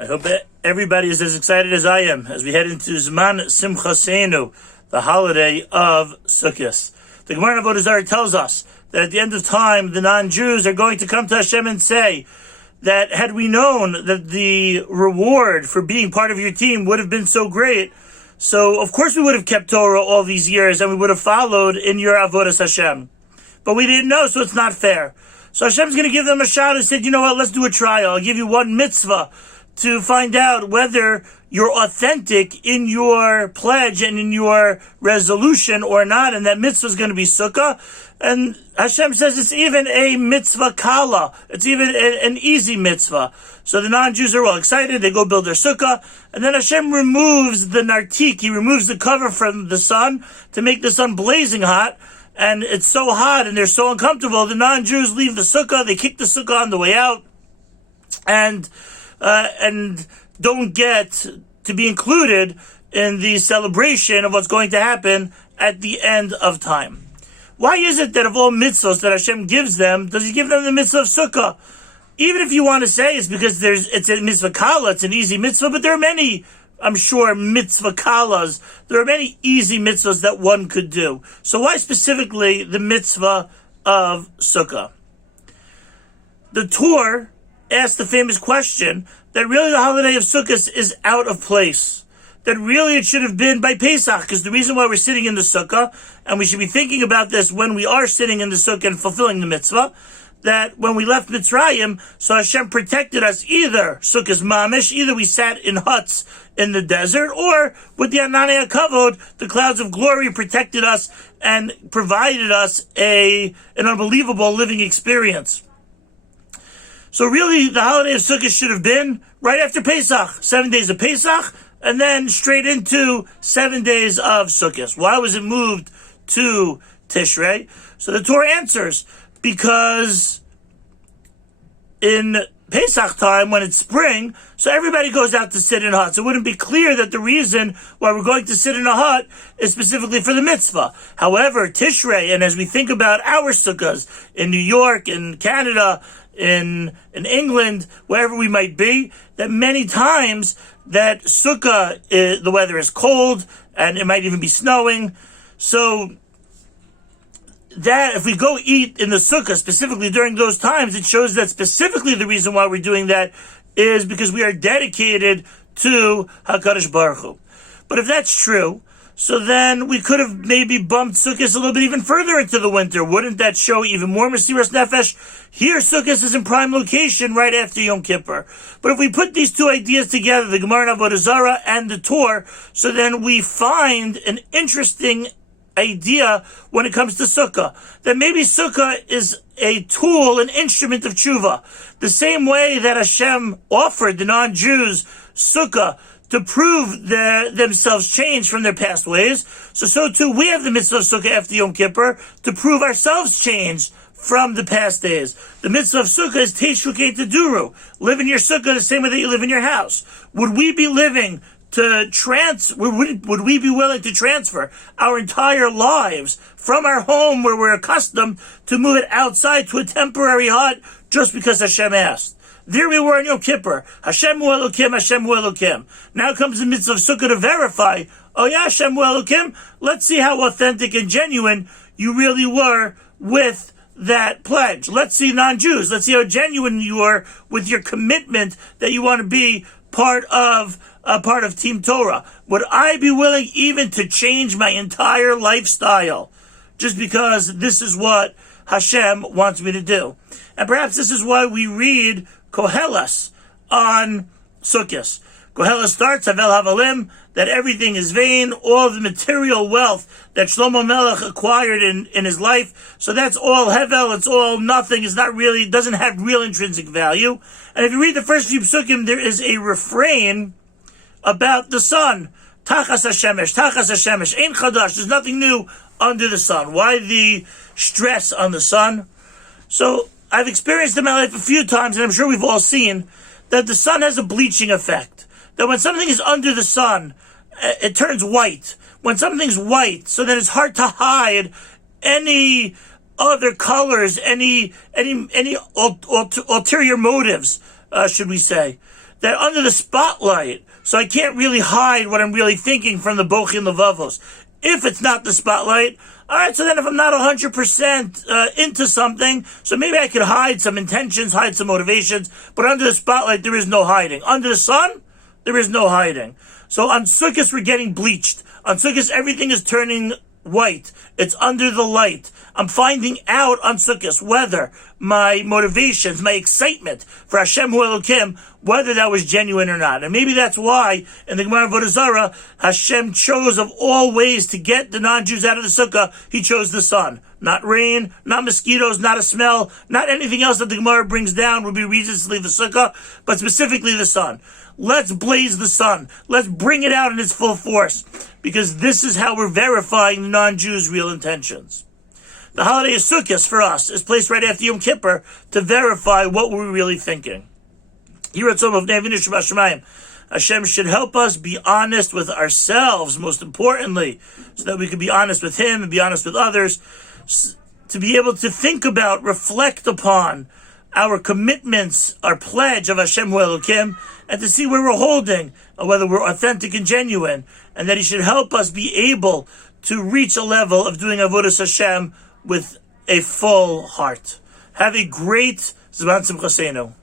I hope that everybody is as excited as I am as we head into Zman Simchaseinu, the holiday of Sukkot. The Gemara in Avodah Zarah tells us that at the end of time, the non-Jews are going to come to Hashem and say that had we known that the reward for being part of your team would have been so great, so of course we would have kept Torah all these years and we would have followed in your Avodas Hashem. But we didn't know, so it's not fair. So Hashem's going to give them a shot and said, you know what, let's do a trial. I'll give you one mitzvah to find out whether you're authentic in your pledge and in your resolution or not, and that mitzvah is going to be sukkah. And Hashem says it's even a mitzvah kala. It's even an easy mitzvah. So the non-Jews are all excited. They go build their sukkah. And then Hashem removes the nartik. He removes the cover from the sun to make the sun blazing hot. And it's so hot and they're so uncomfortable. The non-Jews leave the sukkah. They kick the sukkah on the way out. And don't get to be included in the celebration of what's going to happen at the end of time. Why is it that of all mitzvahs that Hashem gives them, does He give them the mitzvah of sukkah? Even if you want to say it's because it's a mitzvah kala, it's an easy mitzvah, but there are many, I'm sure, mitzvah kalas. There are many easy mitzvahs that one could do. So why specifically the mitzvah of sukkah? The Torah asked the famous question that really the holiday of Sukkot is out of place. That really it should have been by Pesach, because the reason why we're sitting in the sukkah, and we should be thinking about this when we are sitting in the sukkah and fulfilling the mitzvah, that when we left Mitzrayim, so Hashem protected us either Sukkot mamish, either we sat in huts in the desert, or with the Ananei HaKavod, the clouds of glory protected us and provided us an unbelievable living experience. So really, the holiday of Sukkot should have been right after Pesach, 7 days of Pesach, and then straight into 7 days of Sukkot. Why was it moved to Tishrei? So the Torah answers, because in Pesach time, when it's spring, so everybody goes out to sit in huts. It wouldn't be clear that the reason why we're going to sit in a hut is specifically for the mitzvah. However, Tishrei, and as we think about our sukkahs in New York, in Canada, in England, wherever we might be, that many times that sukkah, the weather is cold, and it might even be snowing. So that if we go eat in the sukkah, specifically during those times, it shows that specifically the reason why we're doing that is because we are dedicated to HaKadosh Baruch Hu. But if that's true, so then we could have maybe bumped Sukkot a little bit even further into the winter. Wouldn't that show even more Mesiras Nefesh? Here, Sukkot is in prime location right after Yom Kippur. But if we put these two ideas together, the Gemara in Avodah Zarah and the Torah, so then we find an interesting idea when it comes to Sukkah. That maybe Sukkah is a tool, an instrument of tshuva. The same way that Hashem offered the non-Jews Sukkah to prove themselves changed from their past ways, so too we have the mitzvah of Sukkah after Yom Kippur to prove ourselves changed from the past days. The mitzvah of Sukkah is Teishukei Teduru. Live in your Sukkah the same way that you live in your house. Would we be willing to transfer our entire lives from our home where we're accustomed to move it outside to a temporary hut just because Hashem asked? There we were in Yom Kippur. Hashem hu Elokim, Hashem hu Elokim. Now comes the mitzvah of Sukkah to verify, oh yeah, Hashem hu Elokim, let's see how authentic and genuine you really were with that pledge. Let's see non-Jews. Let's see how genuine you are with your commitment that you want to be part of Team Torah. Would I be willing even to change my entire lifestyle just because this is what Hashem wants me to do? And perhaps this is why we read Kohelas on Sukkot. Kohelas starts, Havel Havalim, that everything is vain, all the material wealth that Shlomo Melech acquired in his life. So that's all Hevel, it's all nothing, it's not really, it doesn't have real intrinsic value. And if you read the first few psukim, there is a refrain about the sun. Tachas HaShemesh, Ein Chadash, there's nothing new under the sun. Why the stress on the sun? So I've experienced in my life a few times, and I'm sure we've all seen, that the sun has a bleaching effect. That when something is under the sun, it turns white. When something's white, so then it's hard to hide any other colors, any ulterior motives, should we say. that under the spotlight, so I can't really hide what I'm really thinking from the Bochi and Levavos. If it's not the spotlight, all right, so then if I'm not 100% into something, so maybe I could hide some intentions, hide some motivations, but under the spotlight, there is no hiding. Under the sun, there is no hiding. So on Sukkot, we're getting bleached. On Sukkot, everything is turning white. It's under the light. I'm finding out on Sukkot whether my motivations, my excitement for Hashem Hu Elokim, whether that was genuine or not. And maybe that's why in the Gemara Avodah Zarah, Hashem chose of all ways to get the non-Jews out of the Sukkah, He chose the sun. Not rain, not mosquitoes, not a smell, not anything else that the Gemara brings down would be reasons to leave the Sukkah, but specifically the sun. Let's blaze the sun. Let's bring it out in its full force, because this is how we're verifying the non-Jews' real intentions. The holiday of Sukkot for us is placed right after Yom Kippur to verify what we're really thinking. Here at Tzom of Nevinu Shabbat Shemayim, Hashem should help us be honest with ourselves, most importantly, so that we can be honest with Him and be honest with others, to be able to think about, reflect upon our commitments, our pledge of Hashem Hu Elokim, and to see where we're holding, whether we're authentic and genuine, and that He should help us be able to reach a level of doing Avodas Hashem with a full heart. Have a great Zman Simchaseinu.